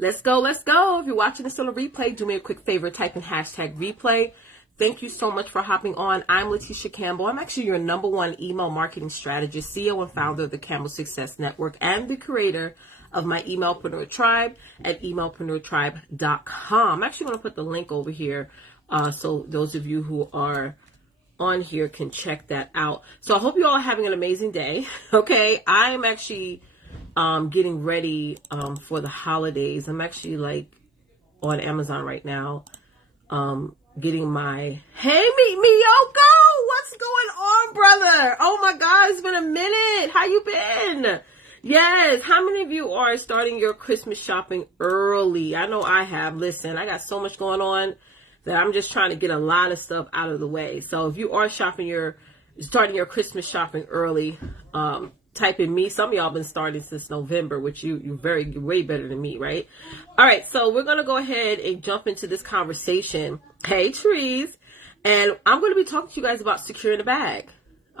Let's go, let's go. If you're watching this on a replay, do me a quick favor, type in hashtag replay. Thank you so much for hopping on. I'm Letitia Campbell. I'm actually your #1 email marketing strategist, CEO and founder of the Campbell Success Network, and the creator of my Emailpreneur Tribe at emailpreneurtribe.com. I'm actually going to put the link over here so those of you who are on here can check that out. So I hope you all are having an amazing day. Okay, I am actually getting ready for the holidays. I'm actually like on Amazon right now getting my Meet Me Yoko, what's going on, brother? Oh my god, it's been a minute. How you been? Yes, how many of you are starting your Christmas shopping early? I know I have. Listen, I got so much going on that I'm just trying to get a lot of stuff out of the way. So if you are starting your Christmas shopping early, type in me. Some of y'all been starting since November, which you're way better than me, right? All right, so we're gonna go ahead and jump into this conversation. Hey, Trees, and I'm gonna be talking to you guys about securing the bag.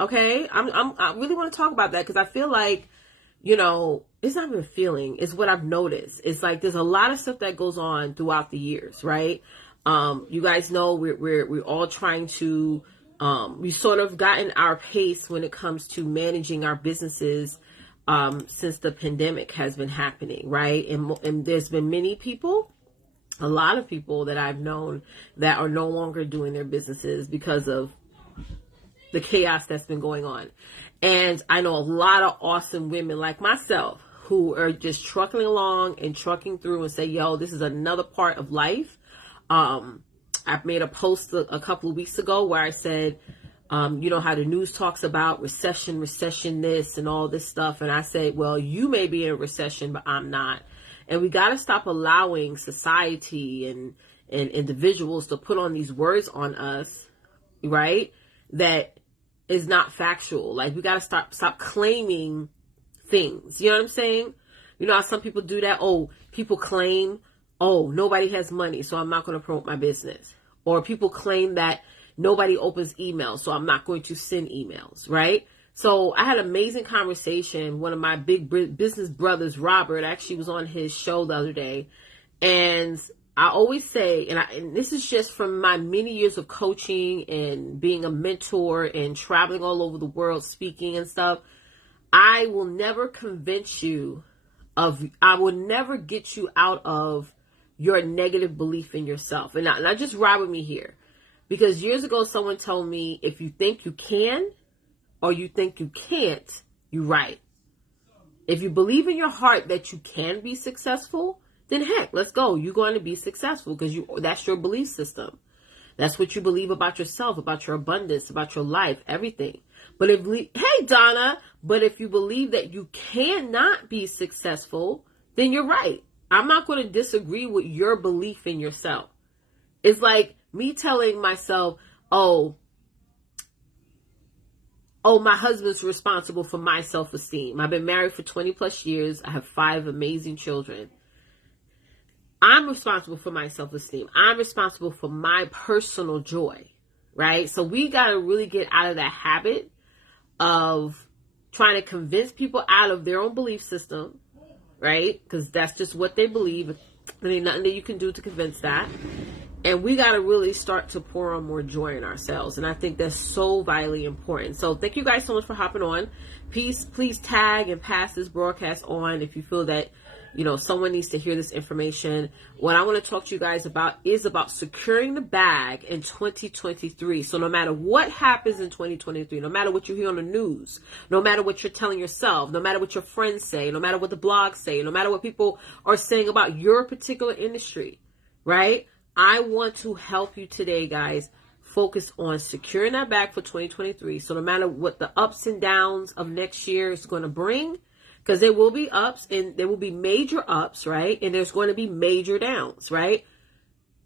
Okay, I really want to talk about that because I feel like, it's not even a feeling. It's what I've noticed. It's like there's a lot of stuff that goes on throughout the years, right? You guys know we're all trying to. We sort of gotten our pace when it comes to managing our businesses since the pandemic has been happening, right? And there's been a lot of people that I've known that are no longer doing their businesses because of the chaos that's been going on. And I know a lot of awesome women like myself who are just trucking along and trucking through and say, yo, this is another part of life. I made a post a couple of weeks ago where I said, how the news talks about recession this and all this stuff. And I say, well, you may be in a recession, but I'm not. And we got to stop allowing society and individuals to put on these words on us, right? That is not factual. Like, we got to stop claiming things. You know what I'm saying? You know how some people do that? Oh, people claim, oh, nobody has money, so I'm not going to promote my business. Or people claim that nobody opens emails, so I'm not going to send emails, right? So I had an amazing conversation. One of my big business brothers, Robert, actually was on his show the other day. And I always say, and this is just from my many years of coaching and being a mentor and traveling all over the world, speaking and stuff, I will never convince you I will never get you out of your negative belief in yourself. And not just ride with me here. Because years ago, someone told me, if you think you can or you think you can't, you're right. If you believe in your heart that you can be successful, then heck, let's go. You're going to be successful because that's your belief system. That's what you believe about yourself, about your abundance, about your life, everything. But hey, Donna, but if you believe that you cannot be successful, then you're right. I'm not going to disagree with your belief in yourself. It's like me telling myself, oh, my husband's responsible for my self-esteem. I've been married for 20 plus years. I have 5 amazing children. I'm responsible for my self-esteem. I'm responsible for my personal joy, right? So we got to really get out of that habit of trying to convince people out of their own belief system, right? Because that's just what they believe. There ain't nothing that you can do to convince that. And we got to really start to pour on more joy in ourselves. And I think that's so vitally important. So thank you guys so much for hopping on. Please tag and pass this broadcast on if you feel that, someone needs to hear this information. What I want to talk to you guys about is about securing the bag in 2023. So no matter what happens in 2023, no matter what you hear on the news, no matter what you're telling yourself, no matter what your friends say, no matter what the blogs say, no matter what people are saying about your particular industry, right? I want to help you today, guys, focus on securing that bag for 2023. So no matter what the ups and downs of next year is going to bring, because there will be ups and there will be major ups, right? And there's going to be major downs, right?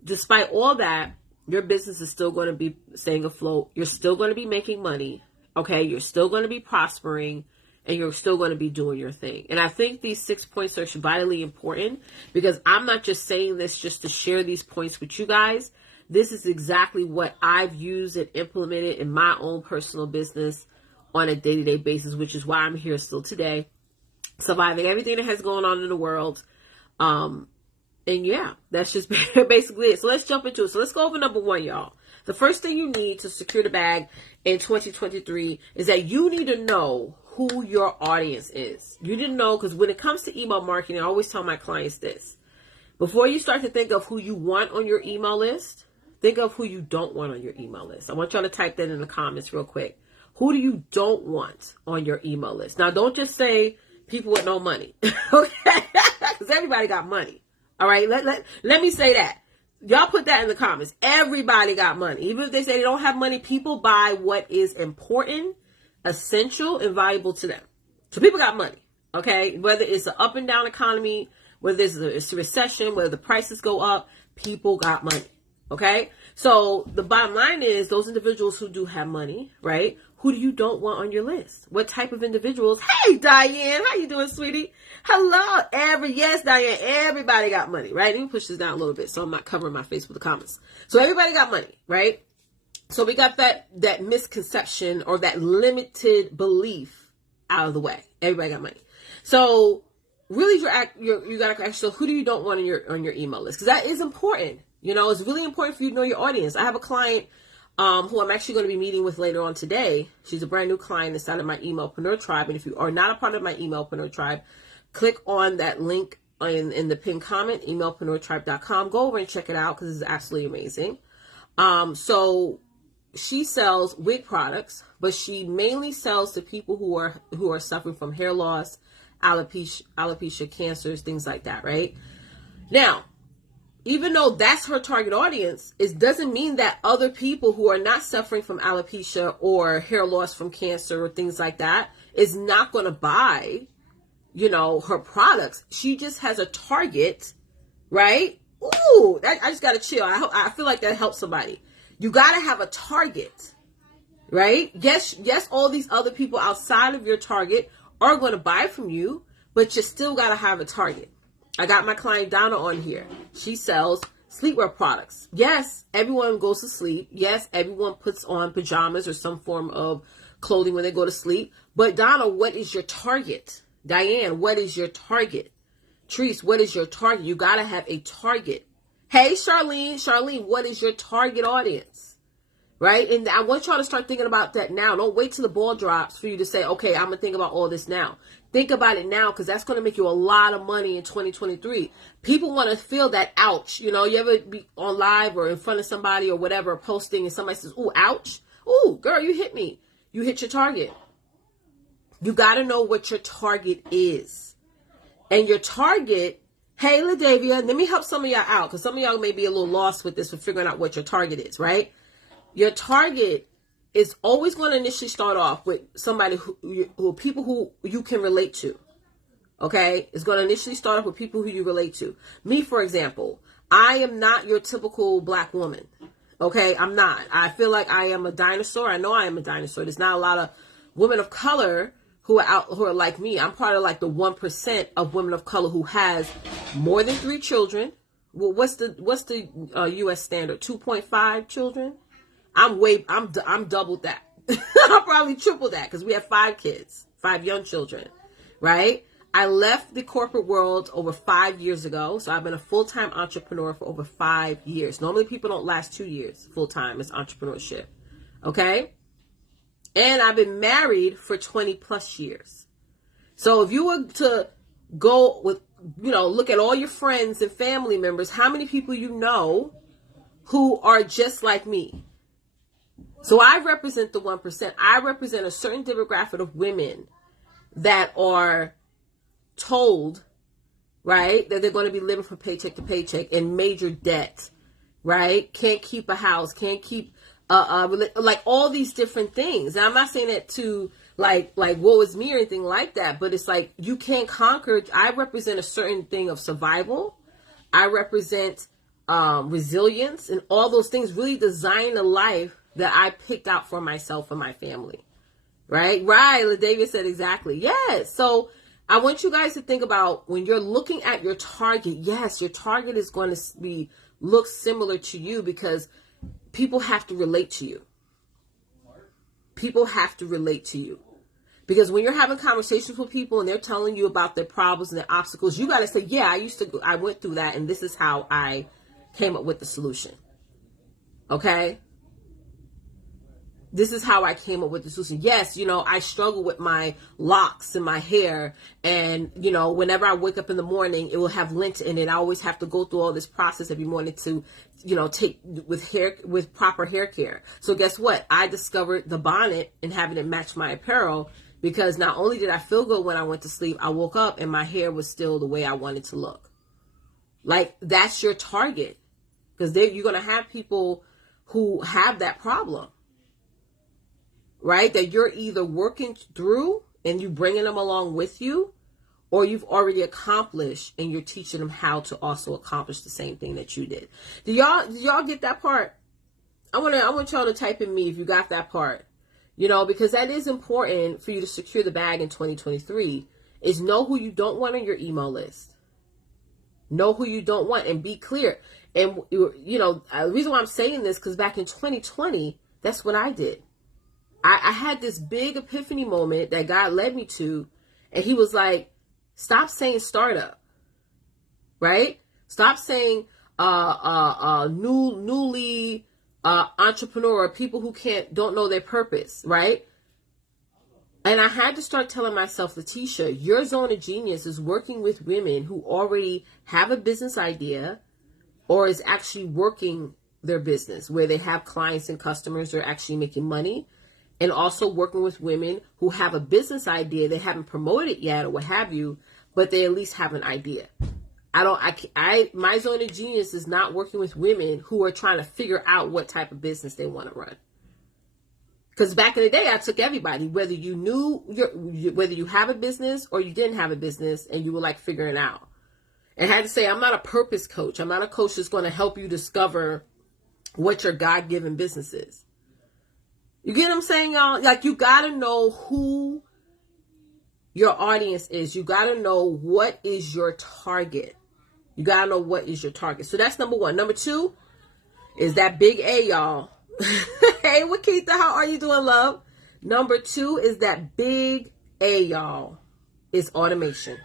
Despite all that, your business is still going to be staying afloat. You're still going to be making money, okay? You're still going to be prospering, and you're still going to be doing your thing. And I think these 6 points are vitally important because I'm not just saying this just to share these points with you guys. This is exactly what I've used and implemented in my own personal business on a day-to-day basis, which is why I'm here still today, surviving everything that has going on in the world, And yeah, that's just basically it. So let's jump into it. So let's go over number one, y'all. The first thing you need to secure the bag in 2023 is that you need to know who your audience is. You need to know, because when it comes to email marketing, I always tell my clients this. Before you start to think of who you want on your email list, think of who you don't want on your email list. I want y'all to type that in the comments real quick. Who do you don't want on your email list? Now, don't just say people with no money, okay? Because everybody got money. All right, let me say that. Y'all put that in the comments. Everybody got money. Even if they say they don't have money, people buy what is important, essential, and valuable to them. So people got money, okay? Whether it's an up and down economy, whether it's a recession, whether the prices go up, people got money, okay? So the bottom line is those individuals who do have money, right? Who do you don't want on your list? What type of individuals? Hey, Diane, how you doing, sweetie? Hello, yes, Diane, everybody got money, right? Let me push this down a little bit so I'm not covering my face with the comments. So everybody got money, right? So we got that misconception or that limited belief out of the way. Everybody got money. So really, you got to ask yourself, who do you don't want on your email list? Because that is important. You know, it's really important for you to know your audience. I have a client who I'm actually going to be meeting with later on today. She's a brand new client inside of my Emailpreneur Tribe. And if you are not a part of my Emailpreneur Tribe, click on that link in the pinned comment, emailpreneurtribe.com. Go over and check it out because it's absolutely amazing. So she sells wig products, but she mainly sells to people who are suffering from hair loss, alopecia, cancers, things like that, right? Now, even though that's her target audience, it doesn't mean that other people who are not suffering from alopecia or hair loss from cancer or things like that is not going to buy, you know, her products. She just has a target, right? Ooh, I just got to chill. I feel like that helps somebody. You got to have a target, right? Yes, all these other people outside of your target are going to buy from you, but you still got to have a target. I got my client Donna on here. She sells sleepwear products. Yes, everyone goes to sleep. Yes, everyone puts on pajamas or some form of clothing when they go to sleep. But Donna, what is your target? Diane, what is your target? Treese, what is your target? You got to have a target. Hey, Charlene, what is your target audience? Right? And I want y'all to start thinking about that now. Don't wait till the ball drops for you to say, okay, I'm going to think about all this now. Think about it now, because that's going to make you a lot of money in 2023. People want to feel that ouch. You know, you ever be on live or in front of somebody or whatever, posting, and somebody says, ooh, ouch. Ooh, girl, you hit me. You hit your target. You got to know what your target is. And your target, hey, LaDavia, let me help some of y'all out, because some of y'all may be a little lost with this for figuring out what your target is, right? Your target is always going to initially start off with somebody who people who you can relate to. Okay? It's going to initially start off with people who you relate to. Me, for example, I am not your typical black woman. Okay? I'm not. I feel like I am a dinosaur. I know I am a dinosaur. There's not a lot of women of color who are like me. I'm part of like the 1% of women of color who has more than 3 children. Well, what's the U.S. standard? 2.5 children? I'm double that. I'm probably triple that because we have 5 kids, 5 young children, right? I left the corporate world over 5 years ago. So I've been a full-time entrepreneur for over 5 years. Normally people don't last 2 years full-time as entrepreneurship. Okay. And I've been married for 20 plus years. So if you were to go with, look at all your friends and family members, how many people you know who are just like me? So I represent the 1%. I represent a certain demographic of women that are told, right, that they're going to be living from paycheck to paycheck in major debt, right? Can't keep a house, can't keep, like all these different things. And I'm not saying that to like woe is me or anything like that, but it's like you can't conquer. I represent a certain thing of survival. I represent resilience and all those things, really design a life that I picked out for myself and my family. Right? Right. LaDavia said exactly. Yes. So I want you guys to think about when you're looking at your target. Yes, your target is going to look similar to you because people have to relate to you. People have to relate to you Because when you're having conversations with people and they're telling you about their problems and their obstacles, you got to say, yeah, I went through that, and this is how I came up with the solution. Okay? This is how I came up with the solution. Yes, I struggle with my locks and my hair. And, whenever I wake up in the morning, it will have lint in it. I always have to go through all this process every morning to, take with proper hair care. So guess what? I discovered the bonnet and having it match my apparel, because not only did I feel good when I went to sleep, I woke up and my hair was still the way I wanted to look. Like, that's your target. Because you're going to have people who have that problem. Right? That you're either working through and you bringing them along with you, or you've already accomplished and you're teaching them how to also accomplish the same thing that you did. Do y'all get that part? I want y'all to type in me if you got that part. Because that is important for you to secure the bag in 2023, is know who you don't want on your email list. Know who you don't want and be clear. And, the reason why I'm saying this, because back in 2020, that's what I did. I had this big epiphany moment that God led me to, and he was like, stop saying startup, right? Stop saying newly entrepreneur, people who don't know their purpose, right? And I had to start telling myself, Letitia, your zone of genius is working with women who already have a business idea or is actually working their business, where they have clients and customers, they're actually making money. And also working with women who have a business idea, they haven't promoted it yet or what have you, but they at least have an idea. My zone of genius is not working with women who are trying to figure out what type of business they want to run. Because back in the day, I took everybody, whether you have a business or you didn't have a business, and you were like figuring out. And I had to say, I'm not a purpose coach. I'm not a coach that's going to help you discover what your God-given business is. You get what I'm saying, y'all? Like, you got to know who your audience is. You got to know what is your target. You got to know what is your target. So that's number one. Number two is that big A, y'all. Hey, Wakita, how are you doing, love? Number two is that big A, y'all, is automation.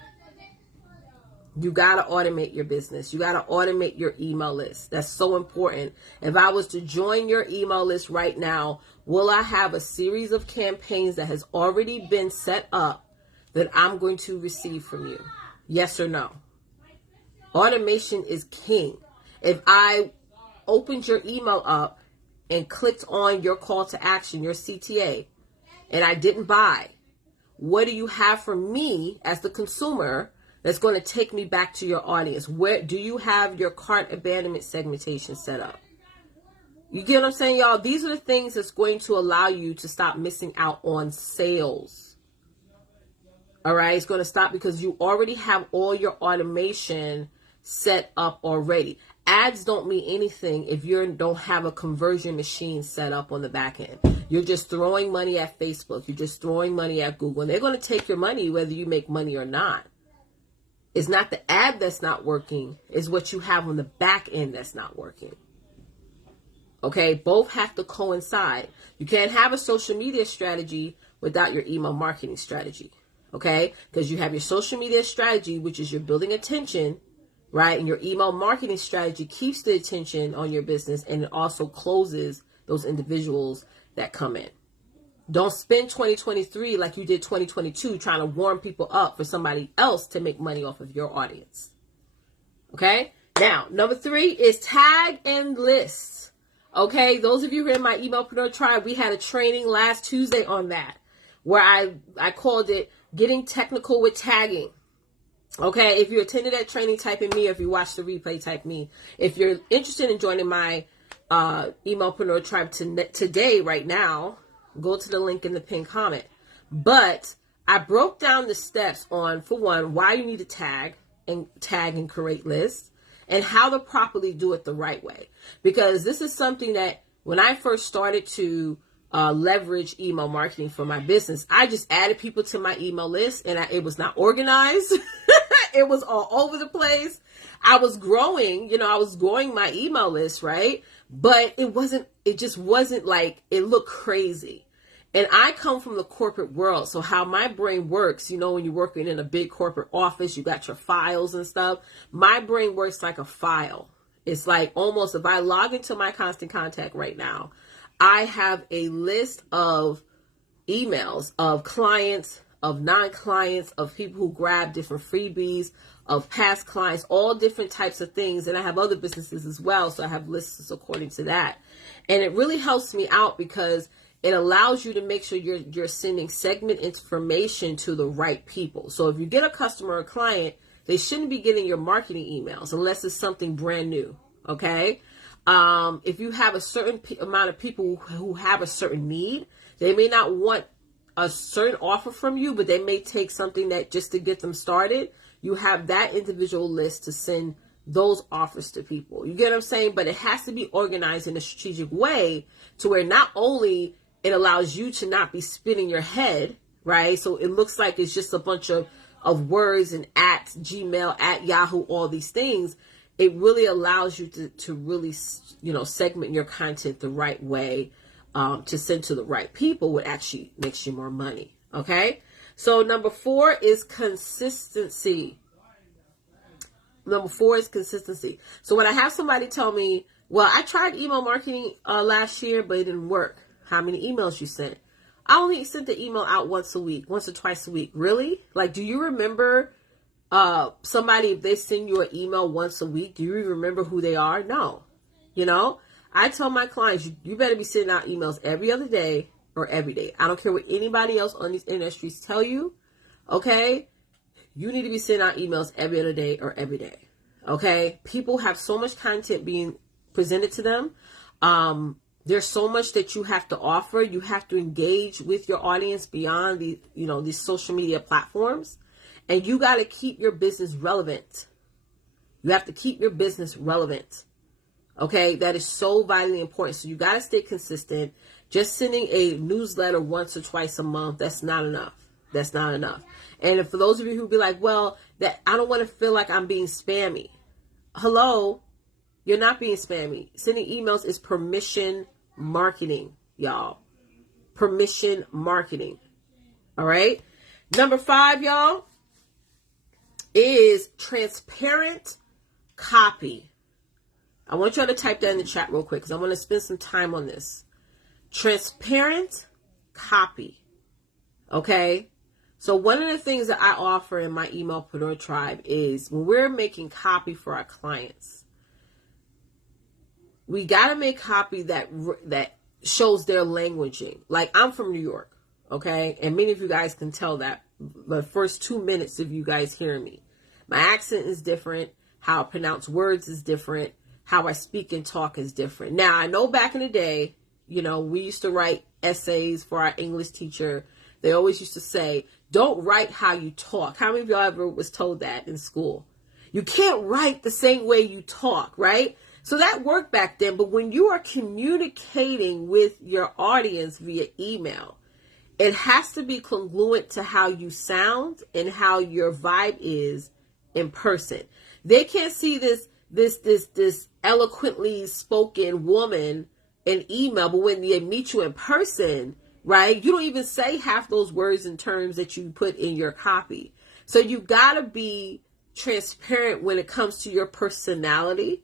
You got to automate your business. You got to automate your email list. That's so important. If I was to join your email list right now, will I have a series of campaigns that has already been set up that I'm going to receive from you? Yes or no? Automation is king. If I opened your email up and clicked on your call to action, your CTA, and I didn't buy, what do you have for me as the consumer that's going to take me back to your audience? Where do you have your cart abandonment segmentation set up? You get what I'm saying, y'all? These are the things that's going to allow you to stop missing out on sales. All right? It's going to stop because you already have all your automation set up already. Ads don't mean anything if you don't have a conversion machine set up on the back end. You're just throwing money at Facebook. You're just throwing money at Google. And they're going to take your money whether you make money or not. It's not the ad that's not working. It's what you have on the back end that's not working. Okay? Both have to coincide. You can't have a social media strategy without your email marketing strategy. Okay? Because you have your social media strategy, which is you're building attention, right? And your email marketing strategy keeps the attention on your business, and it also closes those individuals that come in. Don't spend 2023 like you did 2022 trying to warm people up for somebody else to make money off of your audience. Okay? Now, number 3 is tag and list. Okay? Those of you who are in my Emailpreneur Tribe, we had a training last Tuesday on that, where I called it Getting Technical with Tagging. Okay, if you attended that training, type in me. If you watched the replay, type me. If you're interested in joining my Emailpreneur Tribe today, right now, go to the link in the pinned comment. But I broke down the steps on, for one, why you need to tag and create lists, and how to properly do it the right way. Because this is something that when I first started to leverage email marketing for my business, I just added people to my email list, and it was not organized. It was all over the place. I was growing, my email list, right? But it just wasn't like, it looked crazy. And I come from the corporate world. So how my brain works, you know, when you're working in a big corporate office, you got your files and stuff. My brain works like a file. It's like almost, if I log into my Constant Contact right now, I have a list of emails of clients, of non-clients, of people who grab different freebies, of past clients, all different types of things. And I have other businesses as well. So I have lists according to that. And it really helps me out because it allows you to make sure you're sending segment information to the right people. So if you get a customer or a client, they shouldn't be getting your marketing emails unless it's something brand new. Okay. If you have a certain amount of people who have a certain need, they may not want a certain offer from you, but they may take something that just to get them started. You have that individual list to send those offers to people. You get what I'm saying? But it has to be organized in a strategic way to where not only it allows you to not be spinning your head, right? So it looks like it's just a bunch of words and at Gmail, at Yahoo, all these things. It really allows you to really, you know, segment your content the right way to send to the right people, what actually makes you more money. Okay. So number 4 is consistency. Number 4 is consistency. So when I have somebody tell me, well, I tried email marketing last year, but it didn't work. How many emails you sent? I only sent the email out once or twice a week. Really? Like, do you remember somebody, if they send you an email once a week, do you remember who they are? No. You know, I tell my clients, you better be sending out emails every other day or every day. I don't care what anybody else on these industries tell you. Okay. You need to be sending out emails every other day or every day. Okay. People have so much content being presented to them. There's so much that you have to offer. You have to engage with your audience beyond the, you know, these social media platforms. And you got to keep your business relevant. You have to keep your business relevant. Okay. That is so vitally important. So you got to stay consistent. Just sending a newsletter once or twice a month, that's not enough. That's not enough. And for those of you who be like, well, that I don't want to feel like I'm being spammy. Hello, you're not being spammy. Sending emails is permission marketing, y'all. Permission marketing. All right. Number 5, y'all, is transparent copy. I want y'all to type that in the chat real quick because I want to spend some time on this. Transparent copy. Okay. So one of the things that I offer in my Emailpreneur Tribe is when we're making copy for our clients, we got to make copy that shows their languaging. Like, I'm from New York. Okay. And many of you guys can tell that the first 2 minutes of you guys hearing me. My accent is different. How I pronounce words is different. How I speak and talk is different. Now, I know back in the day, you know, we used to write essays for our English teacher. They always used to say, don't write how you talk. How many of y'all ever was told that in school? You can't write the same way you talk, right? So that worked back then. But when you are communicating with your audience via email, it has to be congruent to how you sound and how your vibe is in person. They can't see this eloquently spoken woman in email, but when they meet you in person, right, you don't even say half those words and terms that you put in your copy. So you gotta be transparent when it comes to your personality,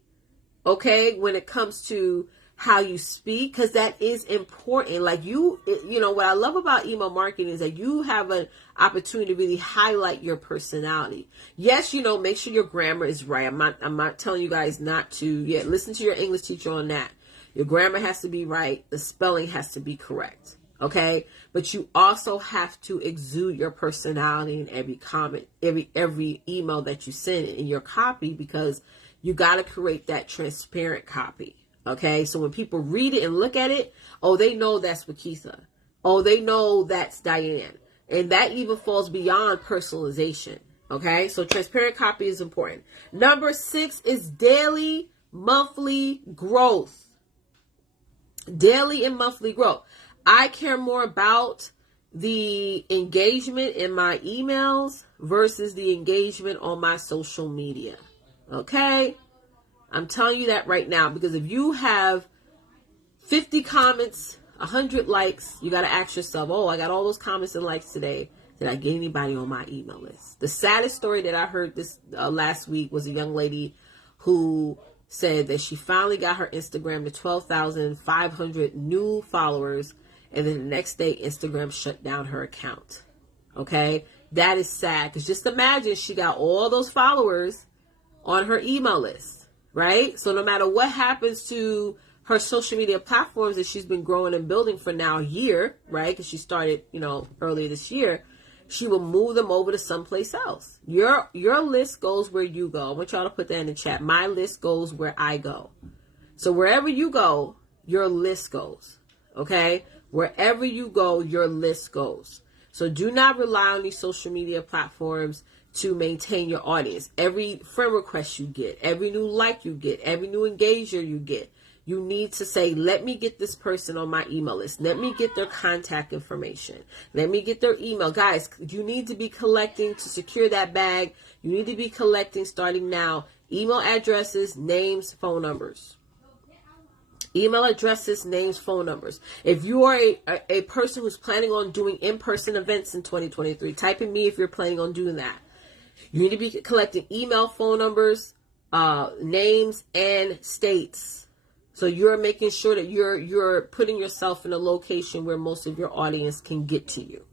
okay, when it comes to how you speak, because that is important. Like, you know, what I love about email marketing is that you have an opportunity to really highlight your personality. Yes, you know, make sure your grammar is right. I'm not telling you guys not to listen to your English teacher on that. Your grammar has to be right. The spelling has to be correct. Okay. But you also have to exude your personality in every comment, every email that you send in your copy, because you got to create that transparent copy. Okay. So when people read it and look at it, oh, they know that's Wakitha. Oh, they know that's Diane. And that even falls beyond personalization. Okay. So transparent copy is important. Number 6 is daily, monthly growth. Daily and monthly growth. I care more about the engagement in my emails versus the engagement on my social media. Okay? I'm telling you that right now, because if you have 50 comments, 100 likes, you got to ask yourself, oh, I got all those comments and likes today. Did I get anybody on my email list? The saddest story that I heard this last week was a young lady who said that she finally got her Instagram to 12,500 new followers. And then the next day, Instagram shut down her account. Okay. That is sad. Because just imagine she got all those followers on her email list, right? So no matter what happens to her social media platforms that she's been growing and building for now a year, right? Because she started, earlier this year, she will move them over to someplace else. Your list goes where you go. I want y'all to put that in the chat. My list goes where I go. So wherever you go, your list goes. Okay? Wherever you go, your list goes. So do not rely on these social media platforms to maintain your audience. Every friend request you get, every new like you get, every new engager you get, you need to say, let me get this person on my email list. Let me get their contact information. Let me get their email. Guys, you need to be collecting to secure that bag. You need to be collecting starting now. Email addresses, names, phone numbers. Email addresses, names, phone numbers. If you are a person who's planning on doing in-person events in 2023, type in me if you're planning on doing that. You need to be collecting email, phone numbers, names, and states. So you're making sure that you're putting yourself in a location where most of your audience can get to you.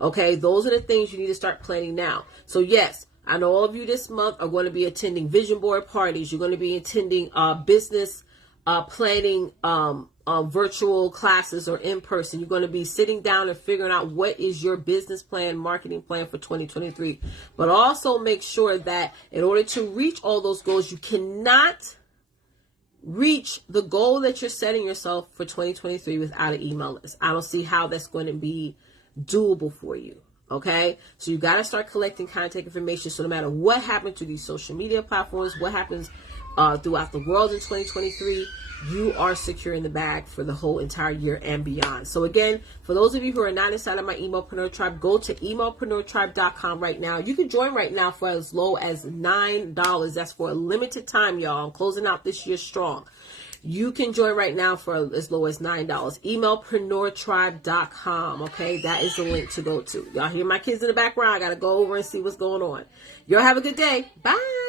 Okay, those are the things you need to start planning now. So yes, I know all of you this month are going to be attending vision board parties. You're going to be attending business planning virtual classes or in person. You're going to be sitting down and figuring out what is your business plan, marketing plan for 2023. But also make sure that in order to reach all those goals, you cannot reach the goal that you're setting yourself for 2023 without an email list. I don't see how that's going to be doable for you. Okay, so you got to start collecting contact information. So no matter what happens to these social media platforms, what happens throughout the world in 2023, you are secure in the bag for the whole entire year and beyond. So again, for those of you who are not inside of my Emailpreneur Tribe, go to emailpreneurtribe.com right now. You can join right now for as low as $9. That's for a limited time, y'all. I'm closing out this year strong. You can join right now for as low as $9. Emailpreneurtribe.com. Okay, that is the link to go to. Y'all hear my kids in the background. I got to go over and see what's going on. Y'all have a good day. Bye.